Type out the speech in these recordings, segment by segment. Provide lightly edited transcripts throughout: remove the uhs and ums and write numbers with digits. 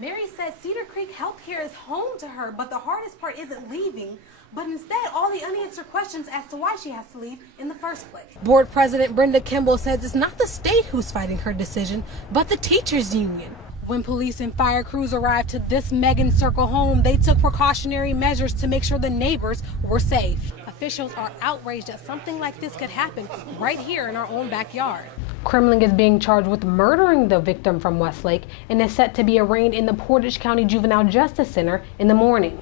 Mary says Cedar Creek Healthcare is home to her, but the hardest part isn't leaving, but instead all the unanswered questions as to why she has to leave in the first place. Board President Brenda Kimball says it's not the state who's fighting her decision, but the teachers union. When police and fire crews arrived to this Megan Circle home, they took precautionary measures to make sure the neighbors were safe. Officials are outraged that something like this could happen right here in our own backyard. Kremling is being charged with murdering the victim from Westlake and is set to be arraigned in the Portage County Juvenile Justice Center in the morning.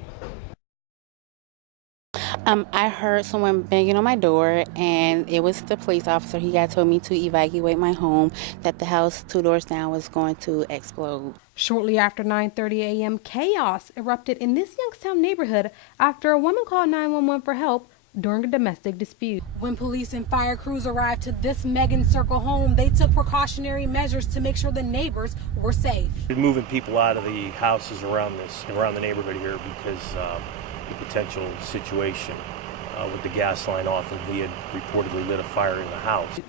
I heard someone banging on my door, and it was the police officer. He had told me to evacuate my home, that the house 2 doors down was going to explode. Shortly after 9:30 a.m., chaos erupted in this Youngstown neighborhood after a woman called 911 for help during a domestic dispute. When police and fire crews arrived to this Megan Circle home, they took precautionary measures to make sure the neighbors were safe. We're moving people out of the houses around the neighborhood here because the potential situation with the gas line off, and he had reportedly lit a fire in the house.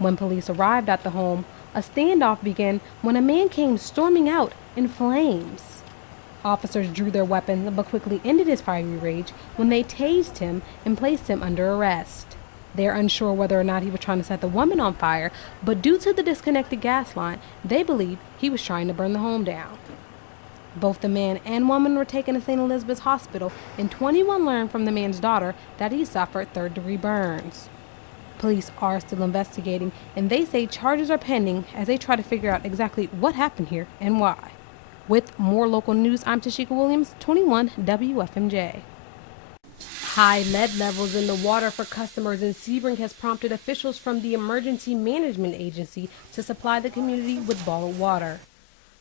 When police arrived at the home, a standoff began when a man came storming out in flames. Officers drew their weapons but quickly ended his fiery rage when they tased him and placed him under arrest. They are unsure whether or not he was trying to set the woman on fire, but due to the disconnected gas line, they believe he was trying to burn the home down. Both the man and woman were taken to St. Elizabeth's Hospital, and 21 learned from the man's daughter that he suffered third-degree burns. Police are still investigating, and they say charges are pending as they try to figure out exactly what happened here and why. With more local news, I'm Tachieka Williams, 21 WFMJ. High lead levels in the water for customers in Sebring has prompted officials from the Emergency Management Agency to supply the community with bottled water.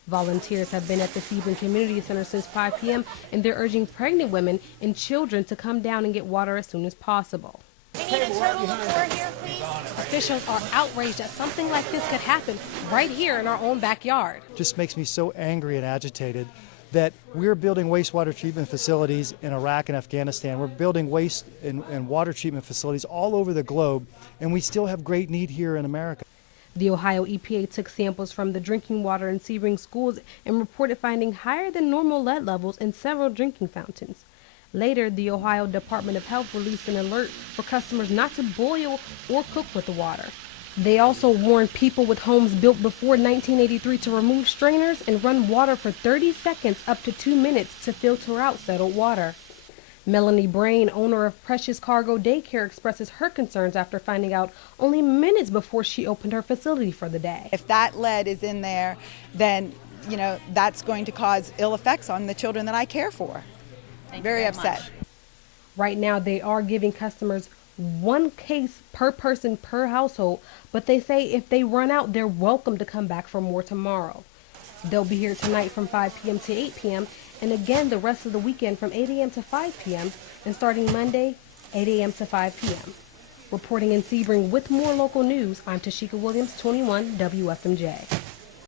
Volunteers have been at the Sebring Community Center since 5 p.m. and they're urging pregnant women and children to come down and get water as soon as possible. We need a total of 4 here, please. Officials are outraged that something like this could happen right here in our own backyard. Just makes me so angry and agitated that we're building wastewater treatment facilities in Iraq and Afghanistan. We're building waste and water treatment facilities all over the globe, and we still have great need here in America. The Ohio EPA took samples from the drinking water in Sebring schools and reported finding higher than normal lead levels in several drinking fountains. Later, the Ohio Department of Health released an alert for customers not to boil or cook with the water. They also warned people with homes built before 1983 to remove strainers and run water for 30 seconds up to 2 minutes to filter out settled water. Melanie Brain, owner of Precious Cargo Daycare, expresses her concerns after finding out only minutes before she opened her facility for the day. If that lead is in there, then, that's going to cause ill effects on the children that I care for. Very upset. Right now, they are giving customers 1 case per person per household, but they say if they run out, they're welcome to come back for more tomorrow. They'll be here tonight from 5 p.m. to 8 p.m. and again the rest of the weekend from 8 a.m. to 5 p.m. and starting Monday, 8 a.m. to 5 p.m. Reporting in Sebring with more local news, I'm Tachieka Williams, 21 WFMJ.